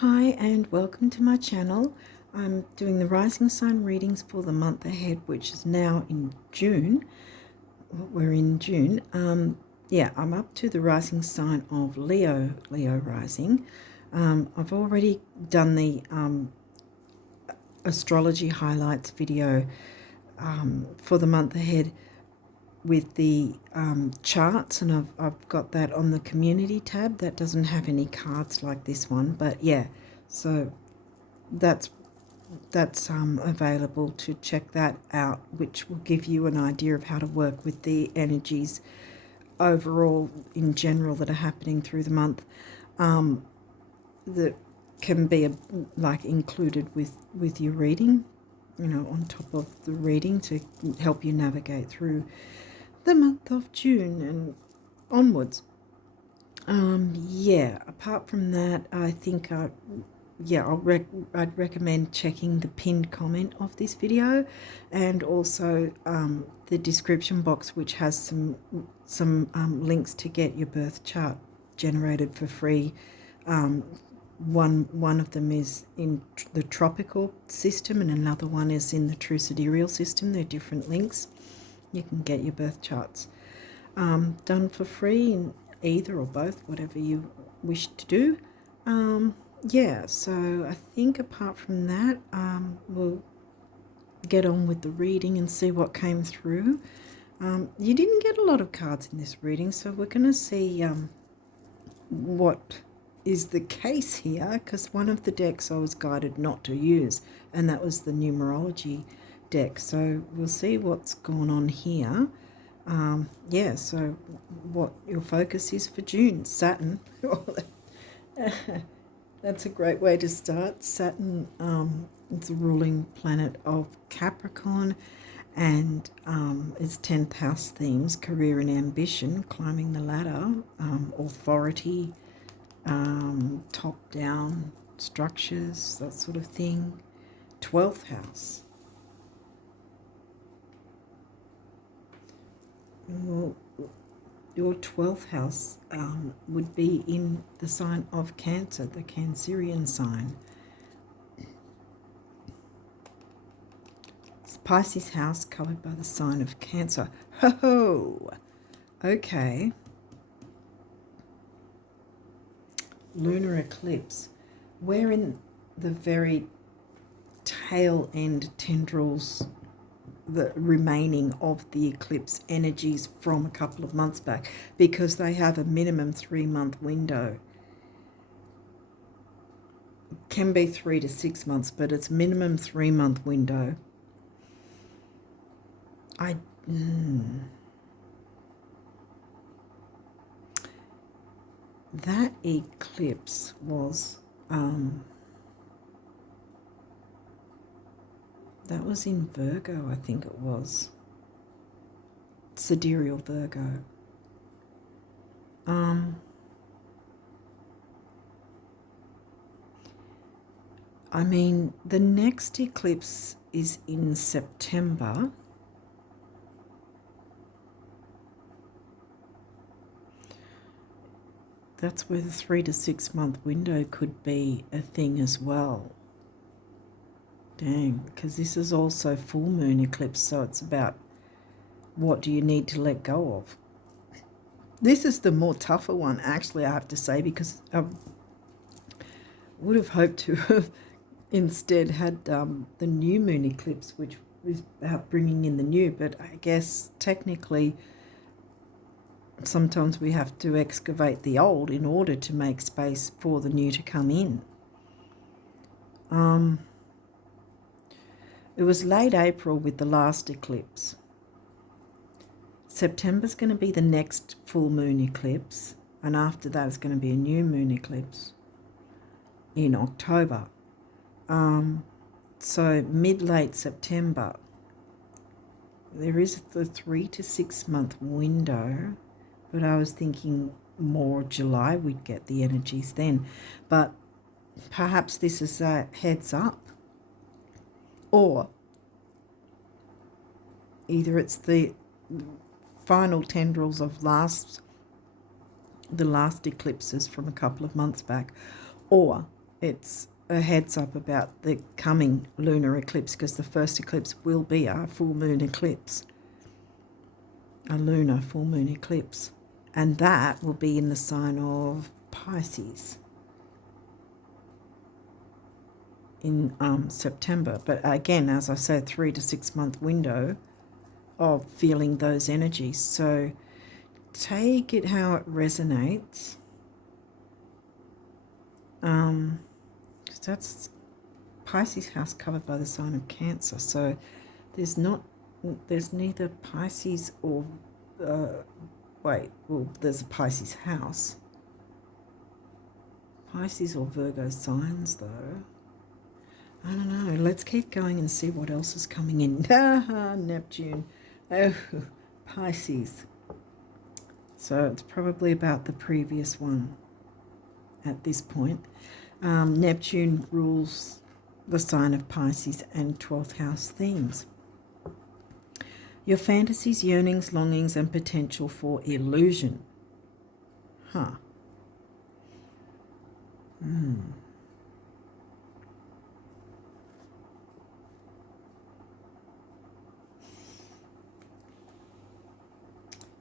Hi and welcome to my channel. I'm doing the rising sign readings for the month ahead, which is now in June. We're in June. I'm up to the rising sign of Leo rising. I've already done the astrology highlights video for the month ahead with the charts, and I've got that on the community tab. That doesn't have any cards like this one, but yeah, so that's available to check that out, which will give you an idea of how to work with the energies overall in general that are happening through the month, that can be included with your reading, on top of the reading to help you navigate through the month of June and onwards. Apart from that, I think I'd recommend checking the pinned comment of this video, and also the description box, which has some links to get your birth chart generated for free. One of them is in the tropical system, and another one is in the true sidereal system. They're different links. You can get your birth charts done for free in either or both, whatever you wish to do. So I think apart from that, we'll get on with the reading and see what came through. You didn't get a lot of cards in this reading, so we're going to see what is the case here, because one of the decks I was guided not to use, and that was the numerology deck. So we'll see what's going on here. So what your focus is for June. Saturn. That's a great way to start. Saturn is the ruling planet of Capricorn, and its 10th house themes: career and ambition, climbing the ladder, authority, top-down structures, that sort of thing. 12th house. Well, your 12th house would be in the sign of Cancer, the Cancerian sign. It's Pisces house covered by the sign of Cancer. Ho! Okay. Lunar eclipse. We're in the very tail end tendrils, the remaining of the eclipse energies from a couple of months back, because they have a minimum 3-month window. It can be 3 to 6 months, but it's minimum 3-month window. That eclipse was that was in Virgo, I think it was. Sidereal Virgo. The next eclipse is in September. That's where the 3 to 6 month window could be a thing as well. Dang, because this is also full moon eclipse, so it's about what do you need to let go of. This is the more tougher one, actually, I have to say, because I would have hoped to have instead had the new moon eclipse, which is about bringing in the new, but I guess technically sometimes we have to excavate the old in order to make space for the new to come in. It was late April with the last eclipse. September's going to be the next full moon eclipse, and after that is going to be a new moon eclipse in October. So mid-late September, there is the 3 to 6 month window, but I was thinking more July we'd get the energies then. But perhaps this is a heads up, or either it's the final tendrils of the last eclipses from a couple of months back, or it's a heads up about the coming lunar eclipse, because the first eclipse will be a full moon eclipse, a lunar full moon eclipse, and that will be in the sign of Pisces in September. But again, as I said, 3 to 6 month window of feeling those energies. So take it how it resonates. 'Cause that's Pisces house covered by the sign of Cancer. So there's neither Pisces or there's a Pisces house. Pisces or Virgo signs though. I don't know. Let's keep going and see what else is coming in. Neptune. Oh, Pisces. So it's probably about the previous one at this point. Neptune rules the sign of Pisces and 12th house themes. Your fantasies, yearnings, longings, and potential for illusion.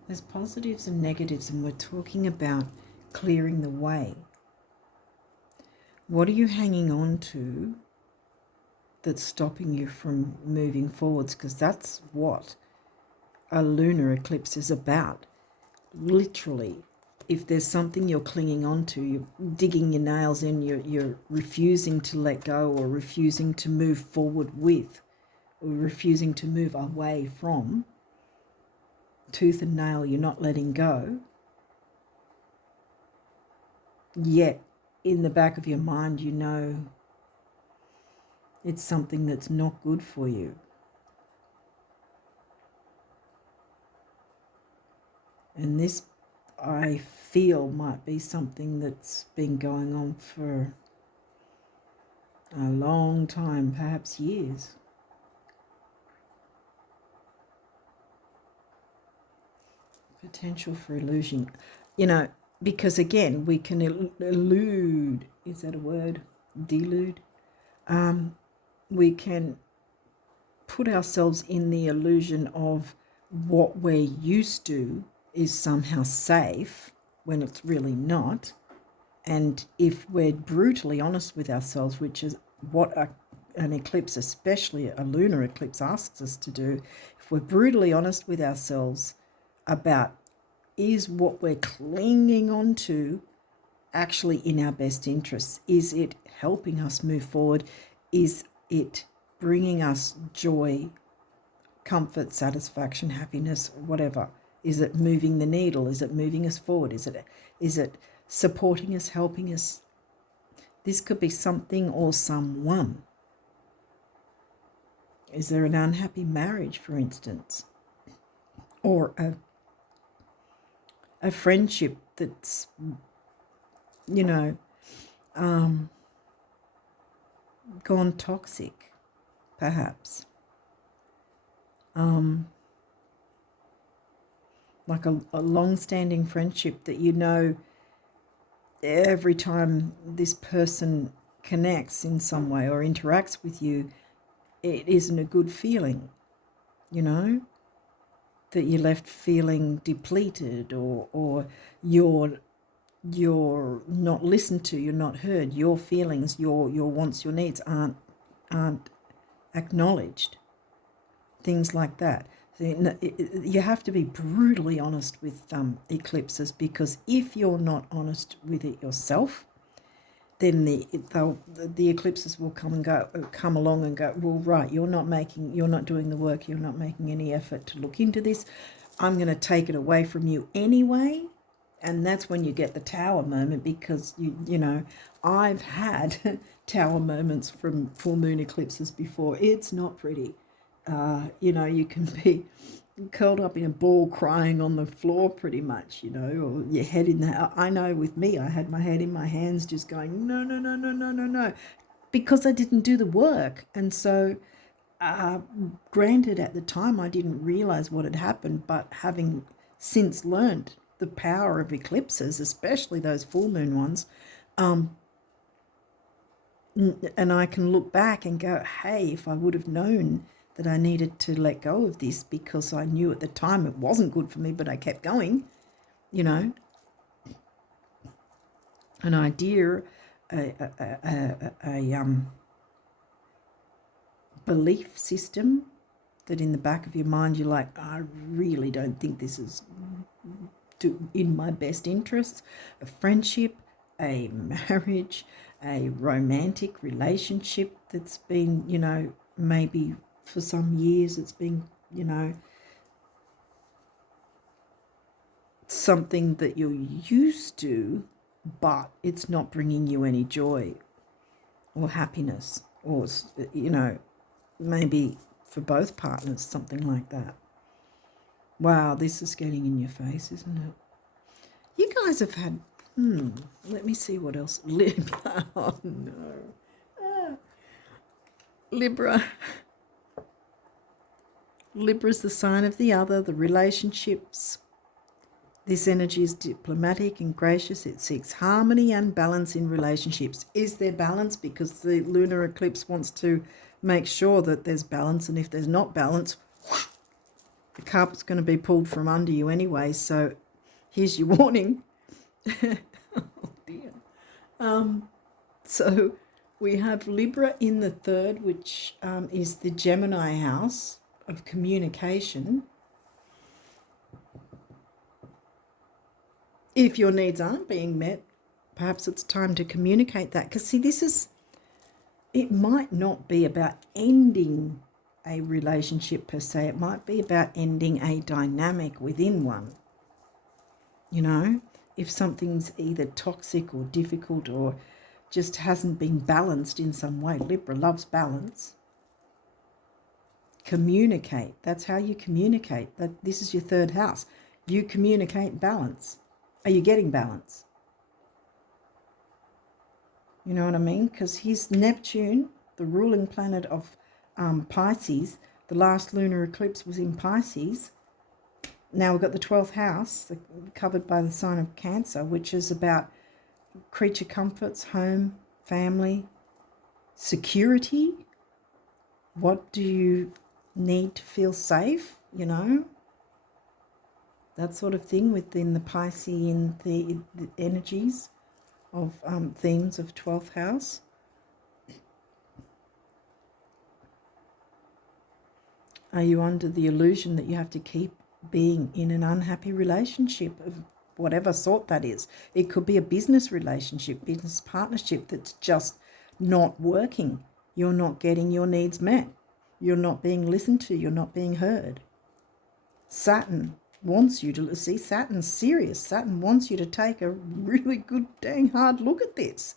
There's positives and negatives, and we're talking about clearing the way. What are you hanging on to that's stopping you from moving forwards? Because that's what a lunar eclipse is about. Literally, if there's something you're clinging on to, you're digging your nails in, you're refusing to let go, or refusing to move forward with, or refusing to move away from, tooth and nail, you're not letting go, yet in the back of your mind you know it's something that's not good for you. And this, I feel, might be something that's been going on for a long time, perhaps years. Potential for illusion. Because again, we can elude, is that a word? Delude? We can put ourselves in the illusion of what we're used to is somehow safe when it's really not. And if we're brutally honest with ourselves, which is what an eclipse, especially a lunar eclipse, asks us to do, if we're brutally honest with ourselves about, is what we're clinging on to actually in our best interests? Is it helping us move forward? Is it bringing us joy, comfort, satisfaction, happiness, whatever? Is it moving the needle? Is it moving us forward? Is it supporting us, helping us? This could be something or someone. Is there an unhappy marriage, for instance? Or a friendship that's, gone toxic, perhaps. Like a long-standing friendship that every time this person connects in some way or interacts with you, it isn't a good feeling, that you're left feeling depleted, or you're not listened to, you're not heard, your feelings, your wants, your needs aren't acknowledged, things like that. You have to be brutally honest with eclipses, because if you're not honest with it yourself, then the eclipses will come along and go, well, right, you're not doing the work, you're not making any effort to look into this, I'm going to take it away from you anyway. And that's when you get the tower moment, because I've had tower moments from full moon eclipses before. It's not pretty. You can be curled up in a ball crying on the floor pretty much, or your head in the... I know with me, I had my head in my hands just going, no, no, no, no, no, no, no, because I didn't do the work. And so, granted, at the time I didn't realize what had happened, but having since learned the power of eclipses, especially those full moon ones, and I can look back and go, hey, if I would have known that I needed to let go of this because I knew at the time it wasn't good for me, but I kept going, you know, an idea, a belief system that in the back of your mind you're like, I really don't think this is in my best interests. A friendship, a marriage, a romantic relationship that's been, you know, maybe for some years it's been, you know, something that you're used to, but it's not bringing you any joy or happiness, or, you know, maybe for both partners, something like that. Wow, this is getting in your face, isn't it? You guys have had, let me see what else. Libra, oh no. Libra. Libra's the sign of the other, the relationships. This energy is diplomatic and gracious. It seeks harmony and balance in relationships. Is there balance? Because the lunar eclipse wants to make sure that there's balance, and if there's not balance, the carpet's going to be pulled from under you anyway. So here's your warning. Oh dear. So we have Libra in the third, which is the Gemini house of communication. If your needs aren't being met, perhaps it's time to communicate that. Because see, it might not be about ending a relationship per se. It might be about ending a dynamic within one. You know, if something's either toxic or difficult or just hasn't been balanced in some way. Libra loves balance. Communicate. That's how you communicate. This is your third house. You communicate balance. Are you getting balance? You know what I mean? Because he's Neptune, the ruling planet of Pisces. The last lunar eclipse was in Pisces. Now we've got the 12th house, covered by the sign of Cancer, which is about creature comforts, home, family, security. What do you need to feel safe, you know? That sort of thing within the Piscean the energies of themes of 12th house. Are you under the illusion that you have to keep being in an unhappy relationship of whatever sort that is? It could be a business relationship, business partnership that's just not working. You're not getting your needs met. You're not being listened to. You're not being heard. Saturn wants you to see. Saturn's serious. Saturn wants you to take a really good dang hard look at this.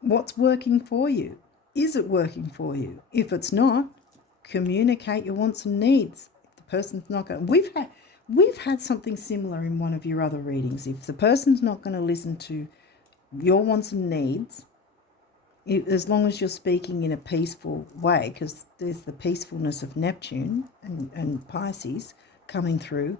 What's working for you? Is it working for you? If it's not, communicate your wants and needs. If the person's not going, we've had something similar in one of your other readings. If the person's not going to listen to your wants and needs, as long as you're speaking in a peaceful way, because there's the peacefulness of Neptune and Pisces coming through,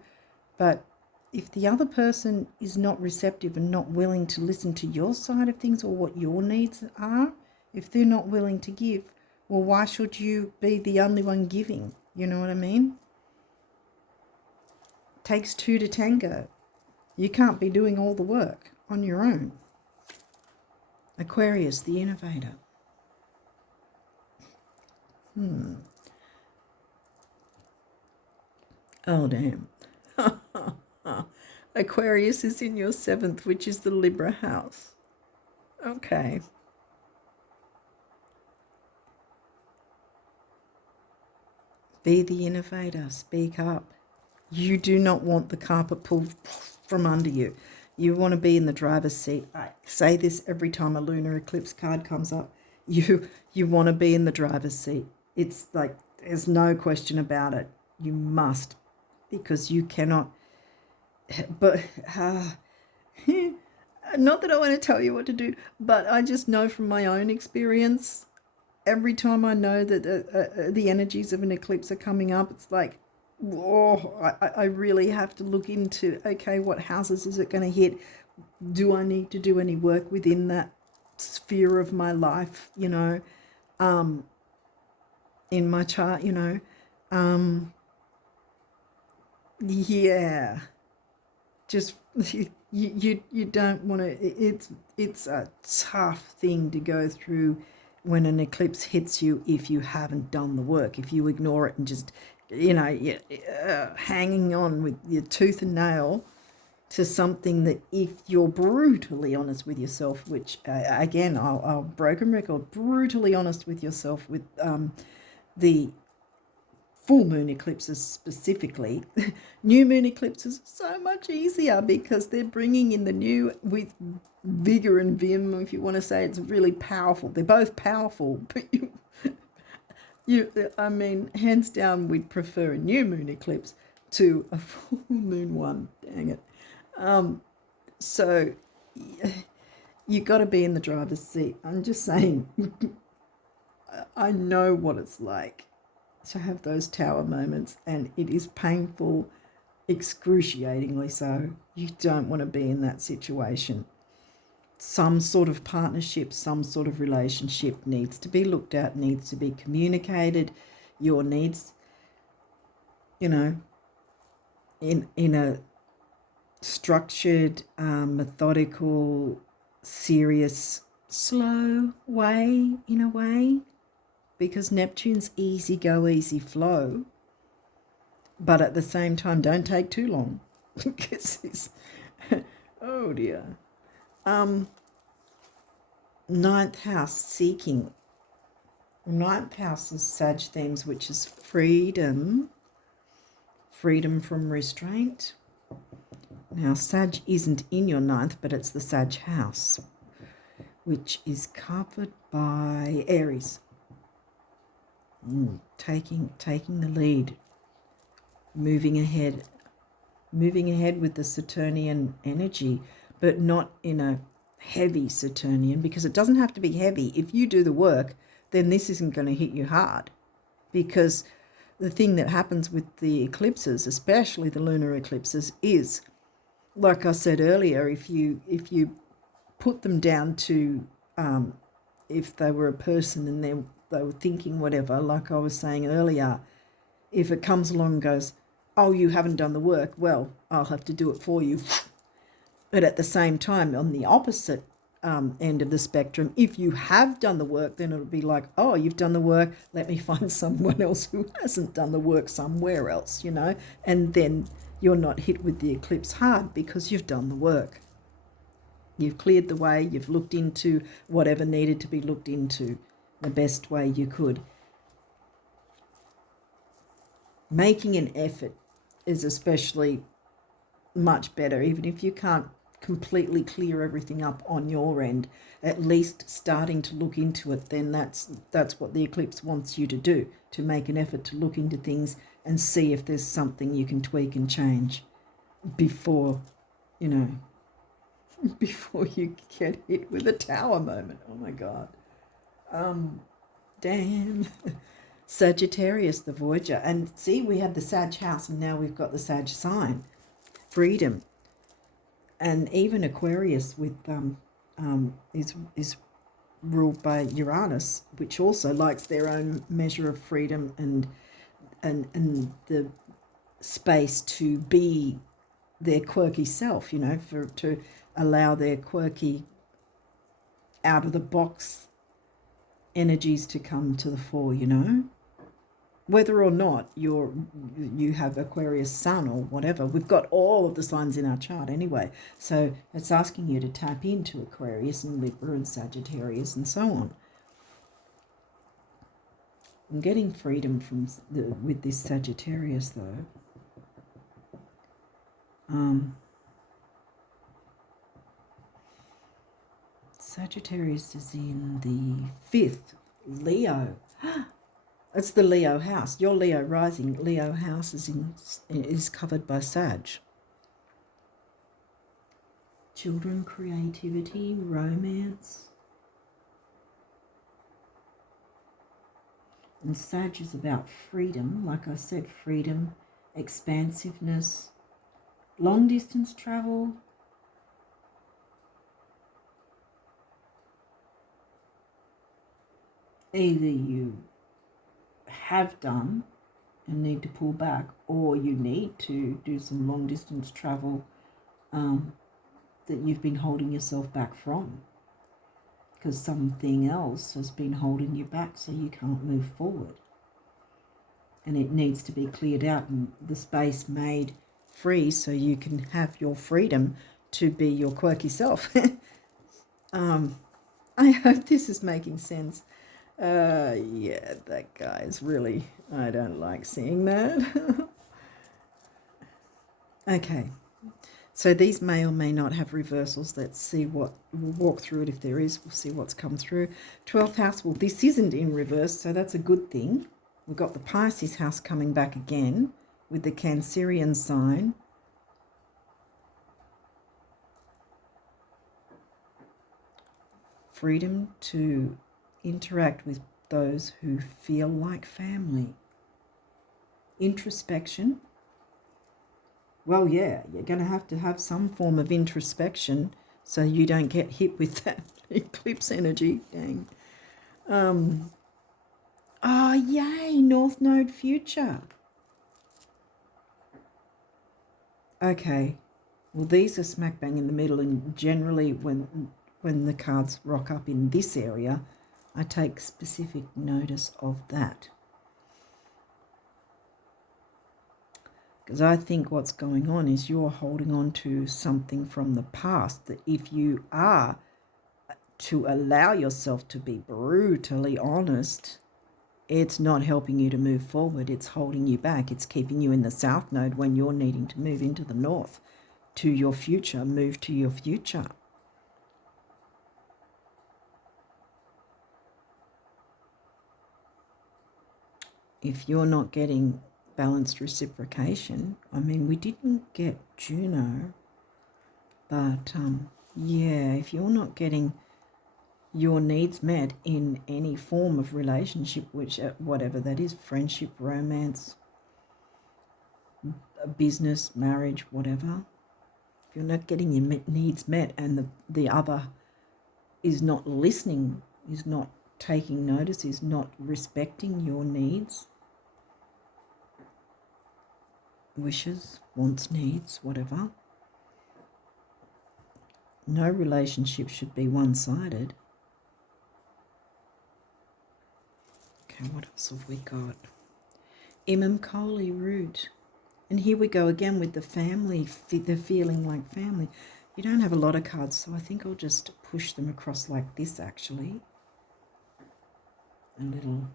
but if the other person is not receptive and not willing to listen to your side of things or what your needs are, if they're not willing to give, well, why should you be the only one giving? You know what I mean? It takes two to tango. You can't be doing all the work on your own. Aquarius, the innovator. Oh, damn. Aquarius is in your 7th, which is the Libra house. Okay. Be the innovator. Speak up. You do not want the carpet pulled from under you. You want to be in the driver's seat. I say this every time a lunar eclipse card comes up. You want to be in the driver's seat. It's like there's no question about it. You must, because you cannot. But not that I want to tell you what to do, but I just know from my own experience, every time I know that the energies of an eclipse are coming up, it's like, I really have to look into, okay, what houses is it going to hit? Do I need to do any work within that sphere of my life, in my chart, yeah, just you don't want to. It's a tough thing to go through when an eclipse hits you if you haven't done the work, if you ignore it and just hanging on with your tooth and nail to something that, if you're brutally honest with yourself, which again, I'll broken record, brutally honest with yourself with the full moon eclipses specifically. New moon eclipses are so much easier because they're bringing in the new with vigor and vim, if you want to say. It's really powerful. They're both powerful, but I mean, hands down, we'd prefer a new moon eclipse to a full moon one. Dang it. So you got to be in the driver's seat. I'm just saying, I know what it's like to have those tower moments, and it is painful, excruciatingly so. You don't want to be in that situation. Some sort of partnership, some sort of relationship needs to be looked at, needs to be communicated. Your needs, in a structured, methodical, serious, slow way, in a way, because Neptune's easy go, easy flow, but at the same time, don't take too long because it's, oh dear. Ninth house, seeking. Ninth house is Sag themes, which is freedom from restraint. Now, Sag isn't in your ninth, but it's the Sag house, which is covered by Aries. Taking the lead, moving ahead with the Saturnian energy, but not in a heavy Saturnian, because it doesn't have to be heavy. If you do the work, then this isn't going to hit you hard, because the thing that happens with the eclipses, especially the lunar eclipses, is, like I said earlier, if you put them down to if they were a person and they were thinking whatever, like I was saying earlier, if it comes along and goes, oh, you haven't done the work, well, I'll have to do it for you. But at the same time, on the opposite end of the spectrum, if you have done the work, then it'll be like, oh, you've done the work, let me find someone else who hasn't done the work somewhere else, and then you're not hit with the eclipse hard because you've done the work. You've cleared the way, you've looked into whatever needed to be looked into the best way you could. Making an effort is especially much better, even if you can't completely clear everything up on your end. At least starting to look into it, then that's what the eclipse wants you to do, to make an effort to look into things and see if there's something you can tweak and change before before you get hit with a tower moment. Oh my God. Damn. Sagittarius, the Voyager. And see, we had the Sag house and now we've got the Sag sign. Freedom. And even Aquarius with is ruled by Uranus, which also likes their own measure of freedom and the space to be their quirky self, to allow their quirky, out of the box energies to come to the fore, whether or not you have Aquarius sun or whatever. We've got all of the signs in our chart anyway, so it's asking you to tap into Aquarius and Libra and Sagittarius and so on. I'm getting freedom with this Sagittarius though. Sagittarius is in the 5th, Leo. It's the Leo house. Your Leo rising. Leo house is covered by Sag. Children, creativity, romance. And Sag is about freedom. Like I said, freedom, expansiveness, long distance travel. either you have done and need to pull back, or you need to do some long distance travel that you've been holding yourself back from, because something else has been holding you back so you can't move forward. And it needs to be cleared out and the space made free so you can have your freedom to be your quirky self. I hope this is making sense. Yeah, that guy's really, I don't like seeing that. Okay, so these may or may not have reversals. Let's see what, we'll walk through it if there is. We'll see what's come through. 12th house, well, this isn't in reverse, so that's a good thing. We've got the Pisces house coming back again with the Cancerian sign. Freedom to interact with those who feel like family. Introspection. Well, yeah, you're going to have some form of introspection so you don't get hit with that eclipse energy. Dang. Oh, yay, North Node future. Okay. Well, these are smack bang in the middle, and generally when the cards rock up in this area, I take specific notice of that. Because I think what's going on is you're holding on to something from the past that if you are to allow yourself to be brutally honest, it's not helping you to move forward. It's holding you back. It's keeping you in the South Node when you're needing to move into the North, to your future, move to your future. If you're not getting balanced reciprocation, I mean, we didn't get Juno, but yeah, if you're not getting your needs met in any form of relationship, which whatever that is, friendship, romance, business, marriage, whatever, if you're not getting your needs met and the other is not listening, is not taking notice, is not respecting your needs, wishes, wants, needs, whatever, no relationship should be one-sided. Okay, what else have we got? Imam Koli root. And here we go again with the family, the feeling like family. You don't have a lot of cards, so I think I'll just push them across like this, actually. A little.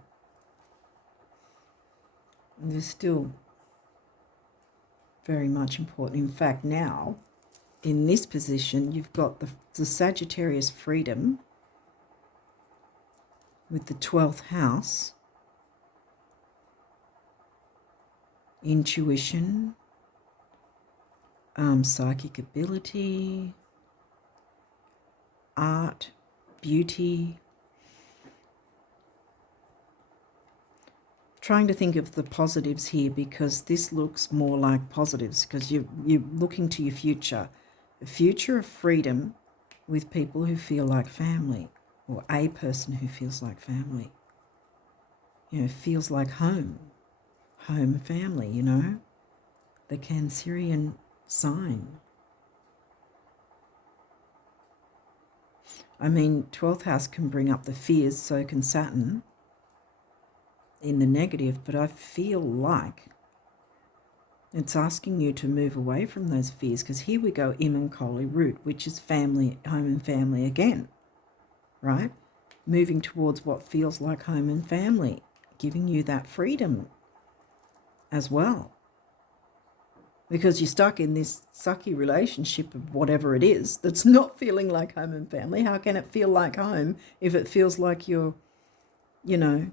And they're still very much important. In fact, now, in this position, you've got the Sagittarius freedom with the 12th house, intuition, psychic ability, art, beauty. Trying to think of the positives here, because this looks more like positives, because you're looking to your future, a future of freedom with people who feel like family, or a person who feels like family, you know, feels like home, family, you know, the Cancerian sign. I mean, 12th house can bring up the fears, so can Saturn in the negative, but I feel like it's asking you to move away from those fears, because here we go, Imam Koli root, which is family, home and family again, right? Moving towards what feels like home and family, giving you that freedom as well. Because you're stuck in this sucky relationship of whatever it is that's not feeling like home and family. How can it feel like home if it feels like you're, you know,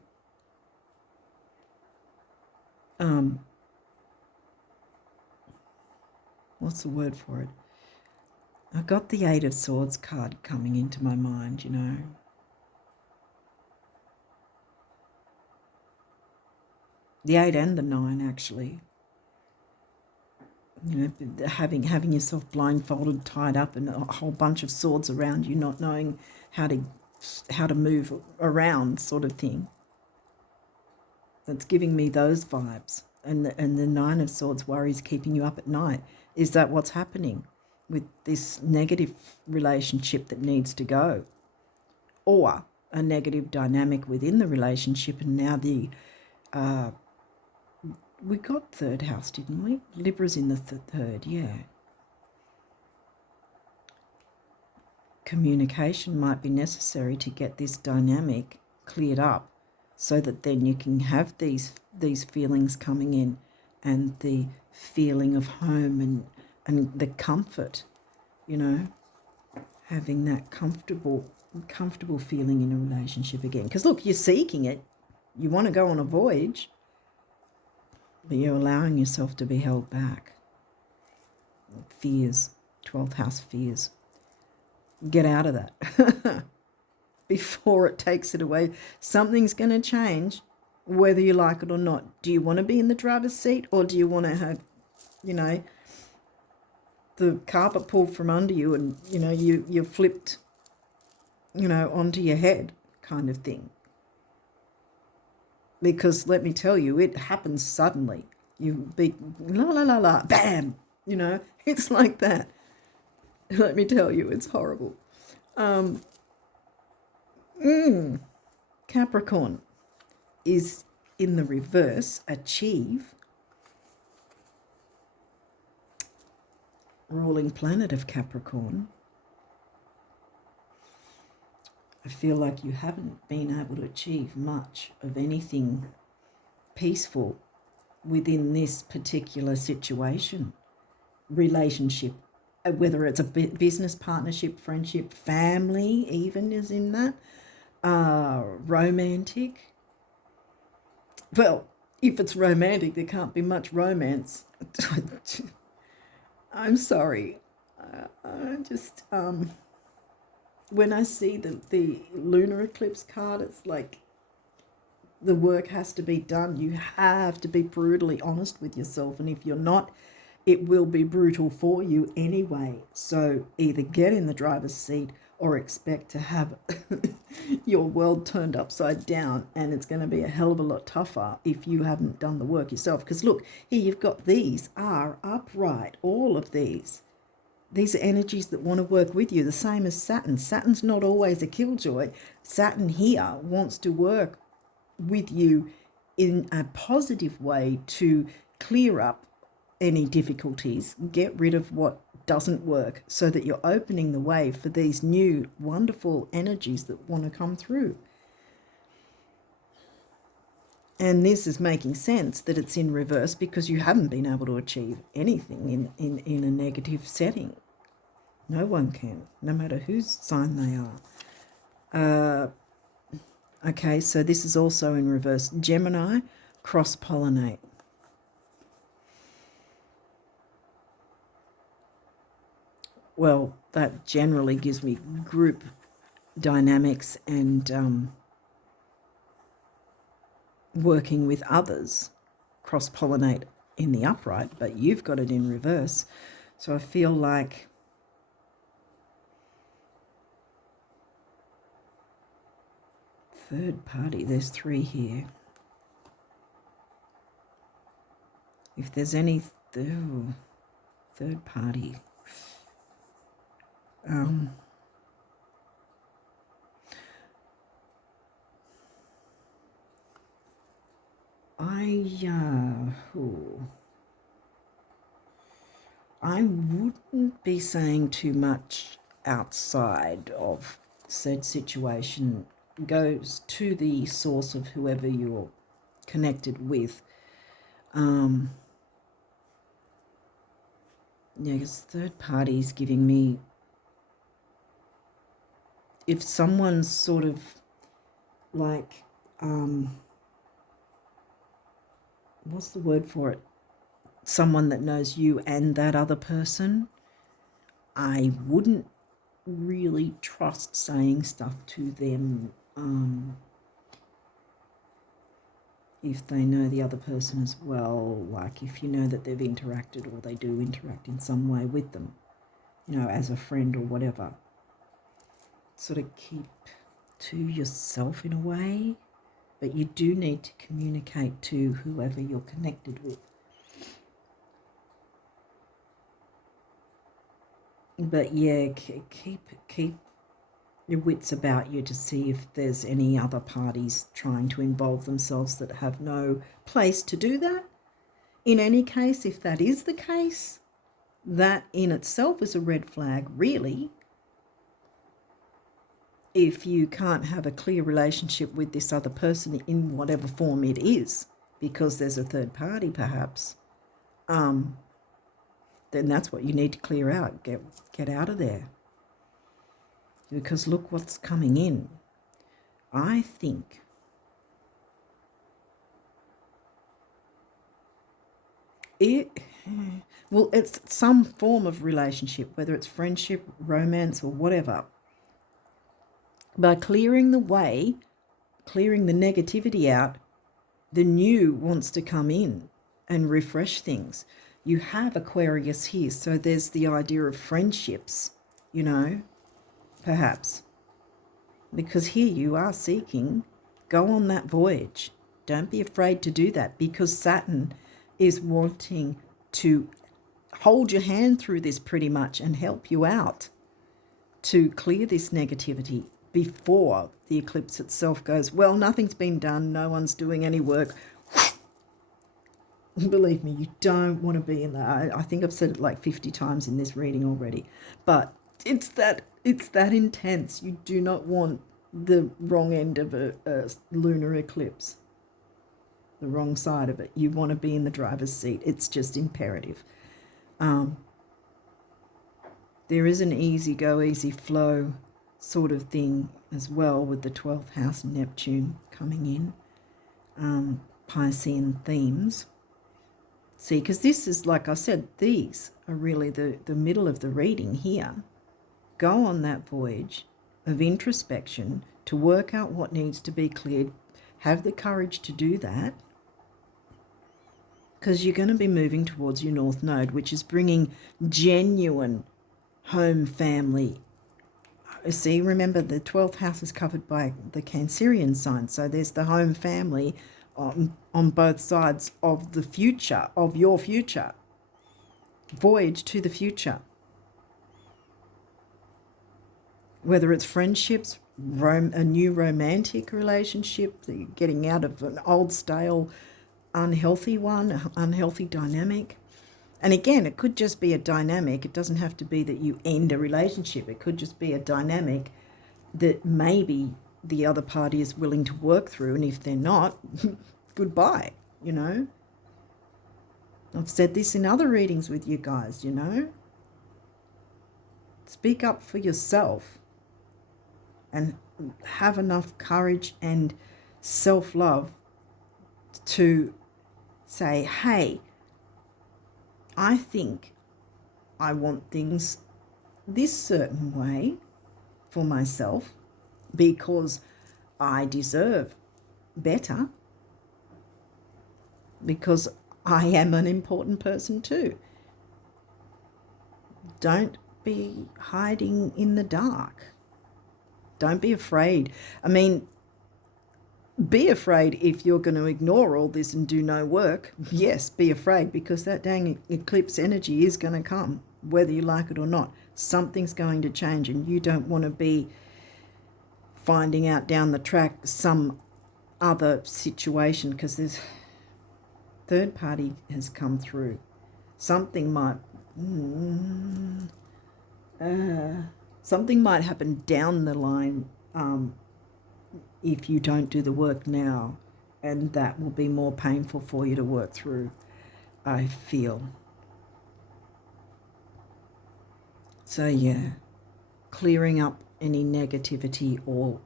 what's the word for it? I got the 8 of Swords card coming into my mind, you know. The 8 and the 9, actually. You know, having yourself blindfolded, tied up, and a whole bunch of swords around you, not knowing how to how to move around sort of thing. That's giving me those vibes. And the Nine of Swords worries keeping you up at night. Is that what's happening with this negative relationship that needs to go? Or a negative dynamic within the relationship, and now we got third house, didn't we? Libra's in the third, yeah. Communication might be necessary to get this dynamic cleared up, so that then you can have these feelings coming in, and the feeling of home and the comfort, you know, having that comfortable feeling in a relationship again. Because look, you're seeking it, you want to go on a voyage, but you're allowing yourself to be held back. Fears, 12th house fears. Get out of that before it takes it away. Something's going to change, whether you like it or not. Do you want to be in the driver's seat, or do you want to have, you know, the carpet pulled from under you and, you know, you're flipped, you know, onto your head kind of thing? Because let me tell you, it happens suddenly. You be la la la la, bam, you know, it's like that. Let me tell you, it's horrible. Capricorn is in the reverse, achieve, ruling planet of Capricorn. I feel like you haven't been able to achieve much of anything peaceful within this particular situation, relationship, whether it's a business partnership, friendship, family even is in that, romantic. Well, if it's romantic, there can't be much romance. I'm sorry. I just, when I see the lunar eclipse card, it's like the work has to be done. You have to be brutally honest with yourself. And if you're not, it will be brutal for you anyway. So either get in the driver's seat or expect to have your world turned upside down, and it's going to be a hell of a lot tougher if you haven't done the work yourself. Because look, here you've got these are upright, all of these. These are energies that want to work with you, the same as Saturn. Saturn's not always a killjoy. Saturn here wants to work with you in a positive way to clear up any difficulties, get rid of what doesn't work, so that you're opening the way for these new wonderful energies that want to come through. And this is making sense that it's in reverse, because you haven't been able to achieve anything in a negative setting. No one can, no matter whose sign they are. Okay, so this is also in reverse. Gemini, cross-pollinate. Well, that generally gives me group dynamics and working with others. Cross-pollinate in the upright, but you've got it in reverse. So I feel like third party, there's 3 here. If there's any third party, I wouldn't be saying too much outside of said situation. Goes to the source of whoever you're connected with. Yeah, because third party is giving me, if someone's sort of like, what's the word for it? Someone that knows you and that other person, I wouldn't really trust saying stuff to them if they know the other person as well, like if you know that they've interacted or they do interact in some way with them, you know, as a friend or whatever. Sort of keep to yourself in a way, but you do need to communicate to whoever you're connected with. But yeah, keep your wits about you to see if there's any other parties trying to involve themselves that have no place to do that. In any case, if that is the case, that in itself is a red flag, really. If you can't have a clear relationship with this other person in whatever form it is, because there's a third party perhaps, then that's what you need to clear out. Get out of there. Because look what's coming in. I think it's some form of relationship, whether it's friendship, romance, or whatever. By clearing the way, clearing the negativity out, the new wants to come in and refresh things. You have Aquarius here, so there's the idea of friendships, you know, perhaps. Because here you are seeking, go on that voyage. Don't be afraid to do that, because Saturn is wanting to hold your hand through this pretty much and help you out to clear this negativity before the eclipse itself goes, well, nothing's been done, no one's doing any work. Believe me, you don't want to be in that. I think I've said it like 50 times in this reading already, but it's that intense. You do not want the wrong end of a lunar eclipse, the wrong side of it. You want to be in the driver's seat. It's just imperative. There is an easy go, easy flow sort of thing as well with the 12th house Neptune coming in, Piscean themes. See, because this is, like I said, these are really the middle of the reading here. Go on that voyage of introspection to work out what needs to be cleared. Have the courage to do that, because you're going to be moving towards your North Node, which is bringing genuine home family. See, remember the 12th house is covered by the Cancerian sign, so there's the home family on both sides of the future, of your future. Voyage to the future. Whether it's friendships, a new romantic relationship, getting out of an old, stale, unhealthy one, unhealthy dynamic. And again, it could just be a dynamic. It doesn't have to be that you end a relationship. It could just be a dynamic that maybe the other party is willing to work through. And if they're not, goodbye, you know. I've said this in other readings with you guys, you know. Speak up for yourself and have enough courage and self-love to say, hey, I think I want things this certain way for myself because I deserve better, because I am an important person too. Don't be hiding in the dark. Don't be afraid. I mean, be afraid if you're going to ignore all this and do no work. Yes, be afraid, because that dang eclipse energy is going to come, whether you like it or not. Something's going to change, and you don't want to be finding out down the track some other situation, because this third party has come through. Something might happen down the line if you don't do the work now, and that will be more painful for you to work through, I feel. So yeah, clearing up any negativity or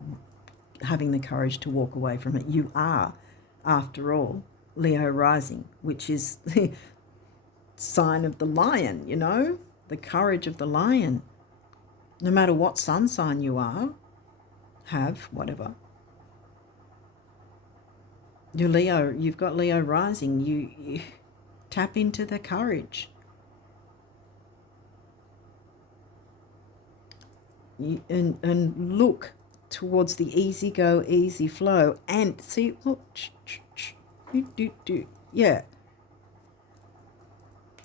having the courage to walk away from it. You are, after all, Leo rising, which is the sign of the lion, you know, the courage of the lion. No matter what sun sign you are, whatever. You're Leo, you've got Leo rising, you tap into the courage. And look towards the easy go, easy flow. And see, look, yeah.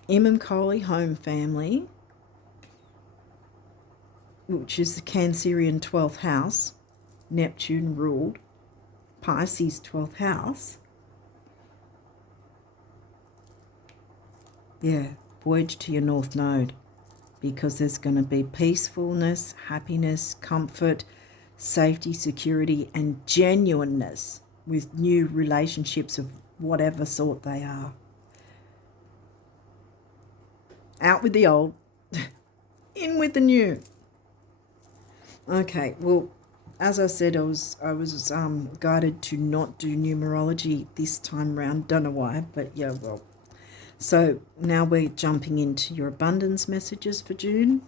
Imam Kohli home family, which is the Cancerian 12th house, Neptune ruled, Pisces 12th house. Yeah, voyage to your North Node, because there's going to be peacefulness, happiness, comfort, safety, security, and genuineness with new relationships of whatever sort they are. Out with the old, in with the new. Okay, well, as I said, I was guided to not do numerology this time round. Don't know why, but yeah, well. So now we're jumping into your abundance messages for June.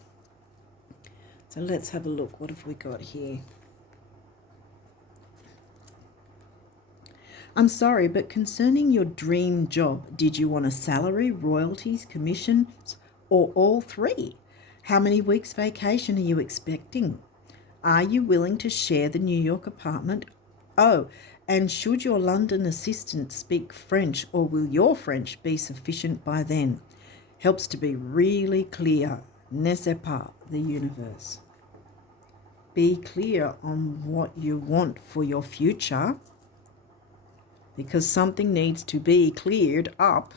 So let's have a look. What have we got here? I'm sorry, but concerning your dream job, did you want a salary, royalties, commissions, or all three? How many weeks vacation are you expecting? Are you willing to share the New York apartment? Oh, and should your London assistant speak French, or will your French be sufficient by then? Helps to be really clear. N'est-ce pas, the universe? Be clear on what you want for your future, because something needs to be cleared out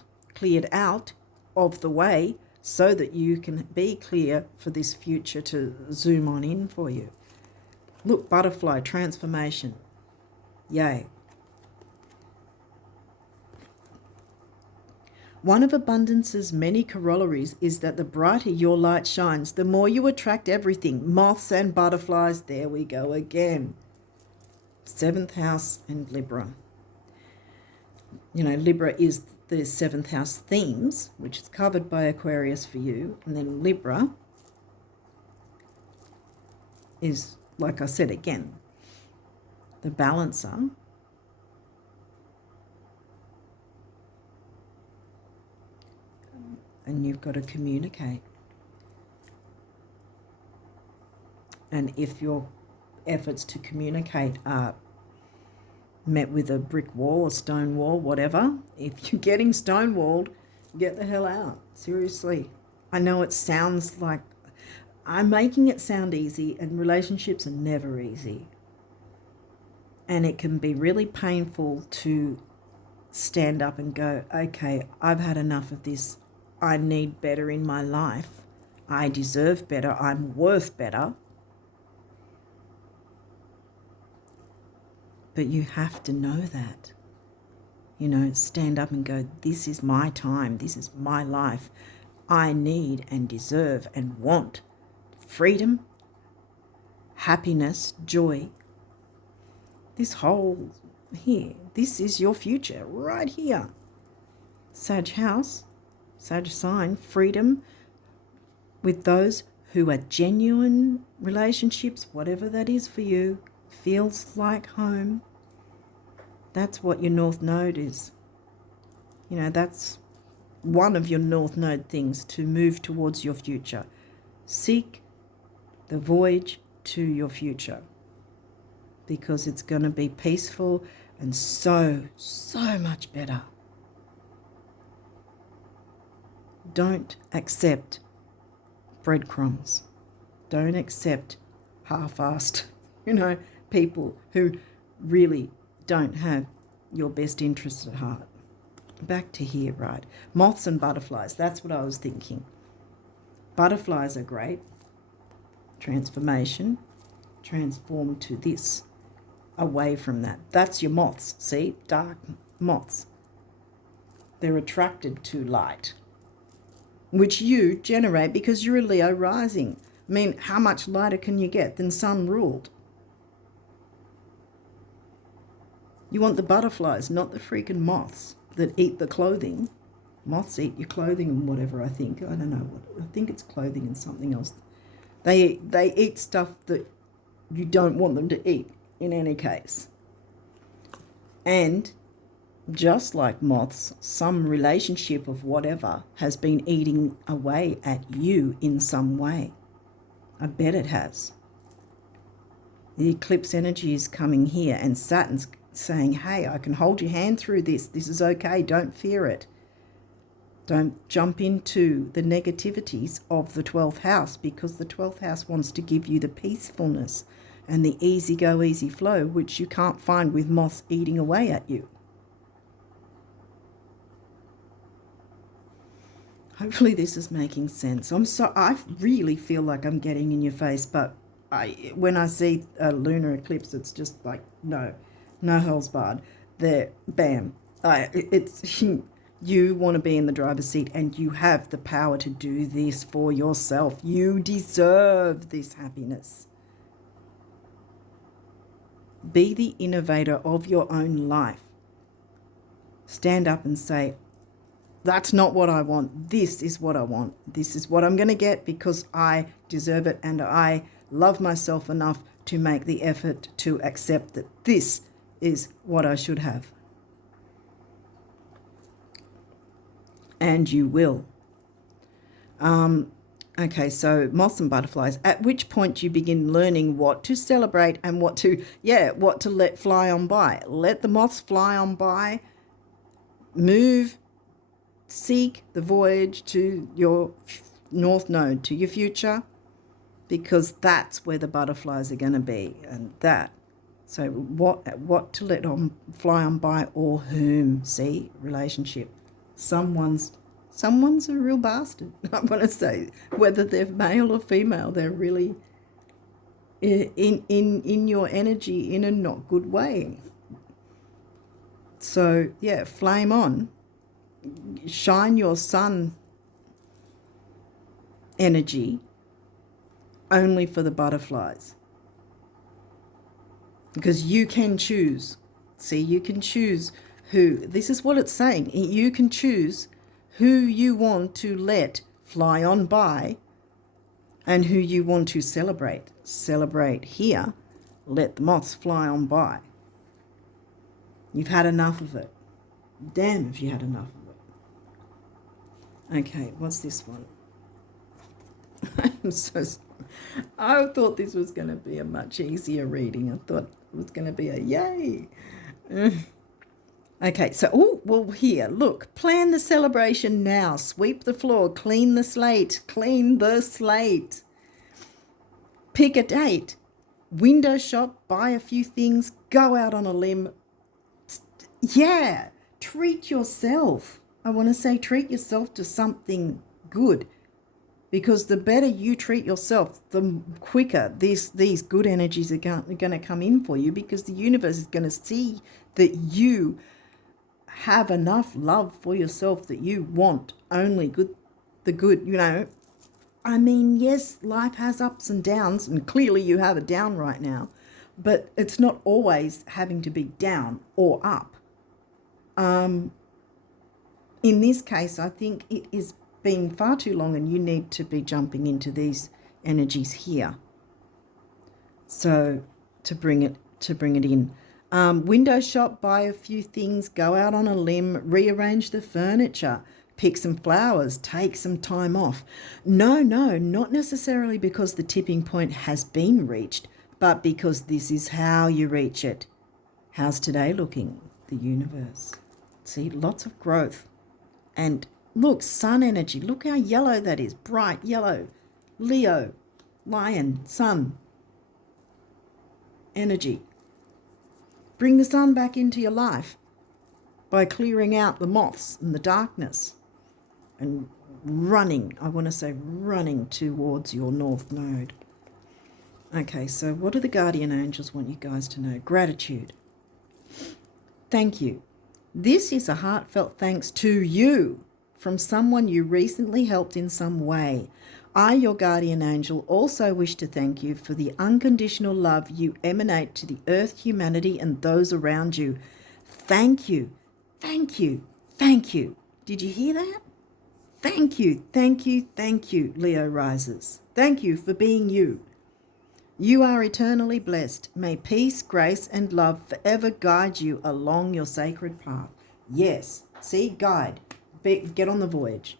of the way so that you can be clear for this future to zoom on in for you. Look, butterfly, transformation. Yay. One of abundance's many corollaries is that the brighter your light shines, the more you attract everything. Moths and butterflies, there we go again. 7th house and Libra. You know, Libra is the 7th house themes, which is covered by Aquarius for you. And then Libra is, like I said again, the balancer. And you've got to communicate. And if your efforts to communicate are met with a brick wall, a stone wall, whatever, if you're getting stonewalled, get the hell out. Seriously. I know it sounds like I'm making it sound easy, and relationships are never easy. And it can be really painful to stand up and go, okay, I've had enough of this. I need better in my life. I deserve better. I'm worth better. But you have to know that. You know, stand up and go, this is my time. This is my life. I need and deserve and want freedom, happiness, joy. This whole here, this is your future right here. Sag house, Sag sign, freedom with those who are genuine relationships, whatever that is for you, feels like home. That's what your North Node is. You know, that's one of your North Node things to move towards your future. Seek the voyage to your future, because it's going to be peaceful and so much better. Don't accept breadcrumbs. Don't accept half-assed, people who really don't have your best interests at heart. Back to here, right? Moths and butterflies, that's what I was thinking. Butterflies are great. Transformation, transform to this, away from that. That's your moths, see? Dark moths. They're attracted to light, which you generate because you're a Leo rising. I mean, how much lighter can you get than sun ruled? You want the butterflies, not the freaking moths that eat the clothing. Moths eat your clothing and whatever, I think. I don't know. I think it's clothing and something else. They eat stuff that you don't want them to eat in any case. And just like moths, some relationship of whatever has been eating away at you in some way. I bet it has. The eclipse energy is coming here, and Saturn's saying, hey, I can hold your hand through this. This is okay. Don't fear it. Don't jump into the negativities of the 12th house, because the 12th house wants to give you the peacefulness and the easy go, easy flow, which you can't find with moths eating away at you. Hopefully this is making sense. I really feel like I'm getting in your face, but when I see a lunar eclipse, it's just like, no holds barred. There, bam. It's you want to be in the driver's seat, and you have the power to do this for yourself. You deserve this happiness. Be the innovator of your own life. Stand up and say, that's not what I want. This is what I want. This is what I'm going to get because I deserve it, and I love myself enough to make the effort to accept that this is what I should have. And you will. Okay, so moths and butterflies, at which point you begin learning what to celebrate and what to let fly on by. Let the moths fly on by. Move, seek the voyage to your north node, to your future, because that's where the butterflies are going to be. And that, so what to let on fly on by, or whom. See, relationship. Someone's a real bastard. I'm going to say, whether they're male or female, they're really in your energy in a not good way. So yeah, flame on. Shine your sun energy only for the butterflies, because you can choose. See, you can choose who. This is what it's saying. You can choose who you want to let fly on by and who you want to celebrate. Celebrate here. Let the moths fly on by. You've had enough of it. Damn if you had enough of it. Okay, what's this one? I'm so sorry. I thought this was going to be a much easier reading. I thought it was going to be a yay. Okay, so, here, look. Plan the celebration now. Sweep the floor. Clean the slate. Clean the slate. Pick a date. Window shop. Buy a few things. Go out on a limb. Yeah, treat yourself. I want to say treat yourself to something good, because the better you treat yourself, the quicker these good energies are going to come in for you, because the universe is going to see that you have enough love for yourself, that you want only the good, I mean, yes, life has ups and downs, and clearly you have a down right now, but it's not always having to be down or up. In this case, I think it is been far too long, and you need to be jumping into these energies here. So to bring it in. Window shop, buy a few things, go out on a limb, rearrange the furniture, pick some flowers, take some time off. No, not necessarily because the tipping point has been reached, but because this is how you reach it. How's today looking? The universe. See, lots of growth. And look, sun energy. Look how yellow that is. Bright yellow. Leo, lion, sun energy. Bring the sun back into your life by clearing out the moths and the darkness and running towards your north node. Okay, so what do the guardian angels want you guys to know? Gratitude. Thank you. This is a heartfelt thanks to you from someone you recently helped in some way. I, your guardian angel, also wish to thank you for the unconditional love you emanate to the earth, humanity, and those around you. Thank you. Thank you. Thank you. Did you hear that? Thank you. Thank you. Thank you, Leo risers. Thank you for being you. You are eternally blessed. May peace, grace, and love forever guide you along your sacred path. Yes. See, guide. Get on the voyage.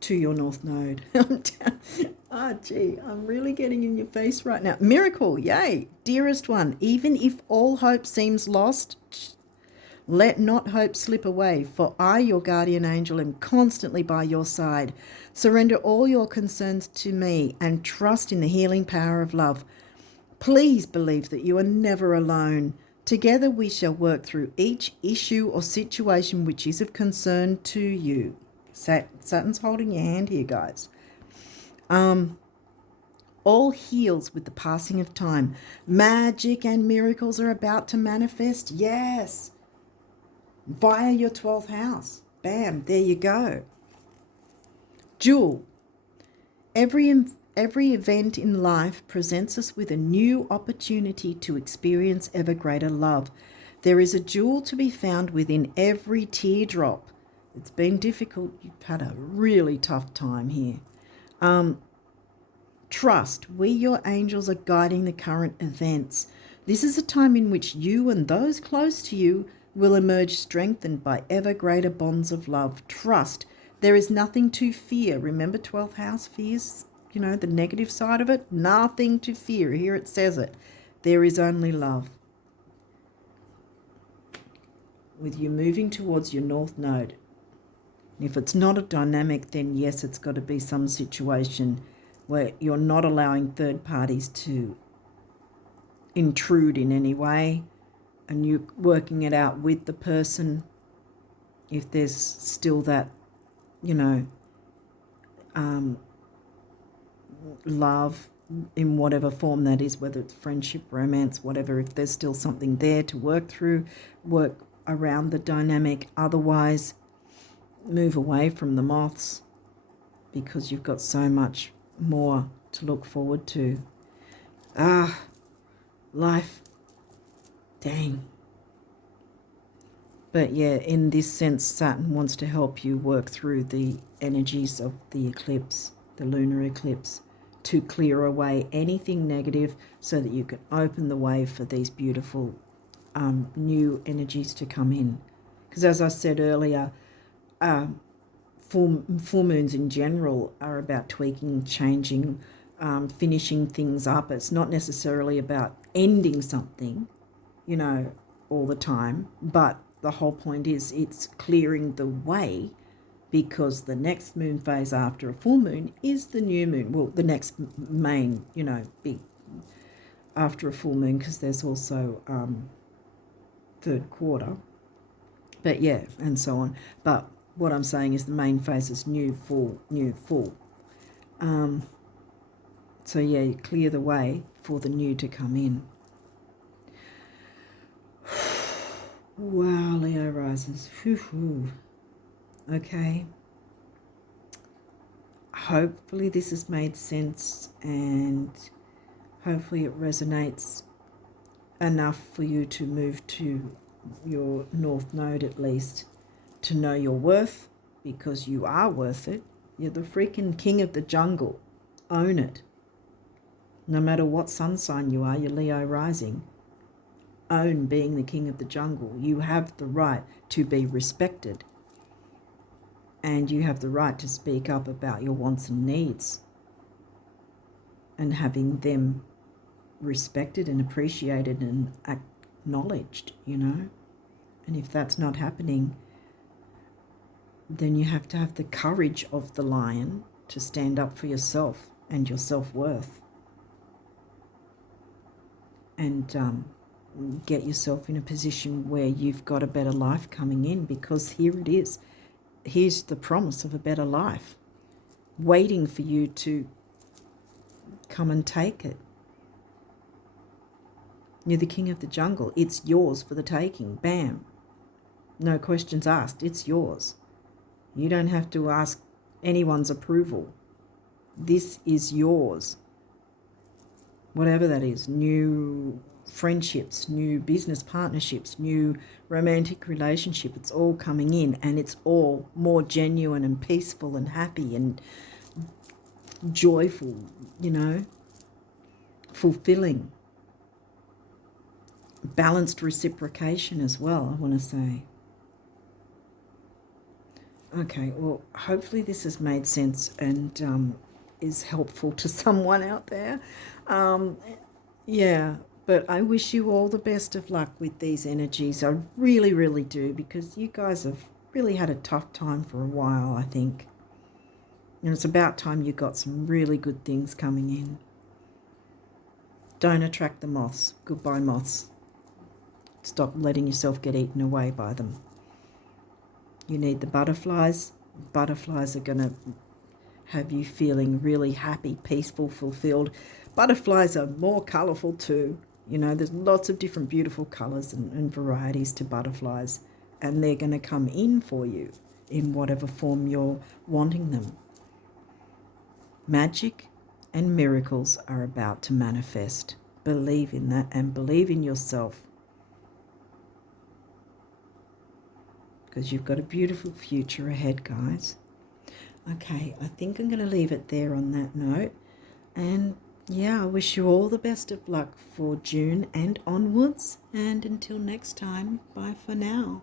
to your North Node. Gee, I'm really getting in your face right now. Miracle, yay. Dearest one, even if all hope seems lost, let not hope slip away, for I, your guardian angel, am constantly by your side. Surrender all your concerns to me and trust in the healing power of love. Please believe that you are never alone. Together we shall work through each issue or situation which is of concern to you. Saturn's holding your hand here, guys. All heals with the passing of time. Magic and miracles are about to manifest. Yes. Via your 12th house. Bam, there you go. Jewel. Every event in life presents us with a new opportunity to experience ever greater love. There is a jewel to be found within every teardrop. It's been difficult. You've had a really tough time here. Trust. We, your angels, are guiding the current events. This is a time in which you and those close to you will emerge strengthened by ever greater bonds of love. Trust. There is nothing to fear. Remember 12th house fears, the negative side of it? Nothing to fear. Here it says it. There is only love. With you moving towards your North Node. If it's not a dynamic, then yes, it's got to be some situation where you're not allowing third parties to intrude in any way, and you're working it out with the person. If there's still that, love in whatever form that is, whether it's friendship, romance, whatever, if there's still something there to work through, work around the dynamic. Otherwise, move away from the moths, because you've got so much more to look forward to. Life. Dang. But yeah, in this sense, Saturn wants to help you work through the energies of the eclipse, the lunar eclipse, to clear away anything negative so that you can open the way for these beautiful new energies to come in. Because as I said earlier, full moons in general are about tweaking, changing, finishing things up. It's not necessarily about ending something, all the time, but the whole point is it's clearing the way, because the next moon phase after a full moon is the new moon. Well, the next main, big after a full moon, because there's also third quarter. But yeah, and so on. But what I'm saying is the main phase is new, full, new, full. So yeah, you clear the way for the new to come in. Wow, Leo rises. Okay. Hopefully this has made sense, and hopefully it resonates enough for you to move to your North Node, at least, to know your worth, because you are worth it. You're the freaking king of the jungle. Own it. No matter what sun sign you are, you're Leo rising. Own being the king of the jungle. You have the right to be respected, and you have the right to speak up about your wants and needs, and having them respected and appreciated and acknowledged, And if that's not happening, then you have to have the courage of the lion to stand up for yourself and your self-worth, and get yourself in a position where you've got a better life coming in, because here it is. Here's the promise of a better life waiting for you to come and take it. You're the king of the jungle. It's yours for the taking. Bam. No questions asked. It's yours. You don't have to ask anyone's approval. This is yours. Whatever that is. New friendships, new business partnerships, new romantic relationship. It's all coming in, and it's all more genuine and peaceful and happy and joyful, fulfilling. Balanced reciprocation as well, I want to say. Okay, well, hopefully this has made sense and is helpful to someone out there. Um, yeah, but I wish you all the best of luck with these energies. I really, really do, because you guys have really had a tough time for a while, I think. And it's about time you got some really good things coming in. Don't attract the moths. Goodbye, moths. Stop letting yourself get eaten away by them. You need the butterflies. Butterflies are going to have you feeling really happy, peaceful, fulfilled. Butterflies are more colourful too. You know, there's lots of different beautiful colours and varieties to butterflies, and they're going to come in for you in whatever form you're wanting them. Magic and miracles are about to manifest. Believe in that and believe in yourself, because you've got a beautiful future ahead, guys. Okay, I think I'm going to leave it there on that note. And yeah, I wish you all the best of luck for June and onwards. And until next time, bye for now.